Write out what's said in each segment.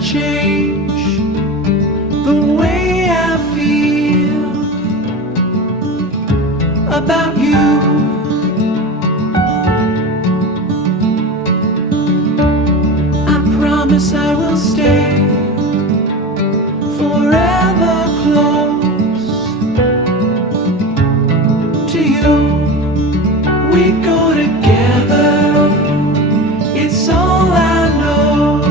change the way I feel about you. I promise I will stay forever close to you. We go together, it's all I know.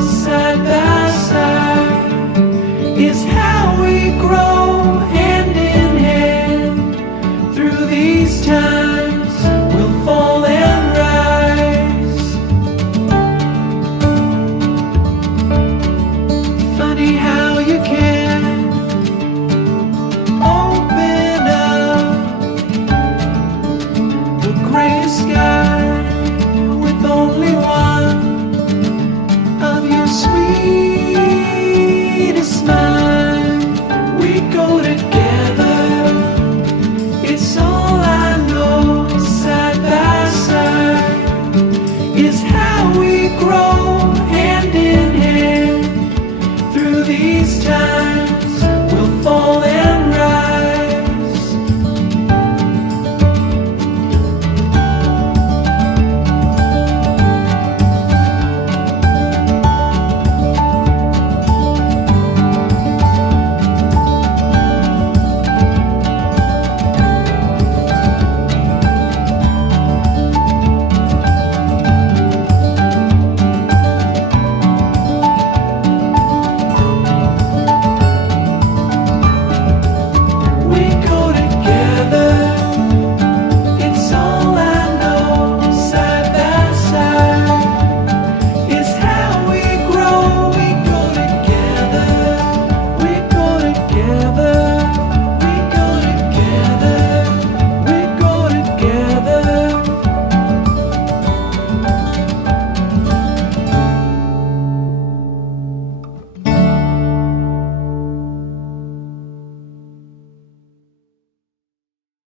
Side by side is how we grow, hand in hand. Through these times we'll fall and rise. Funny how you can open up the gray sky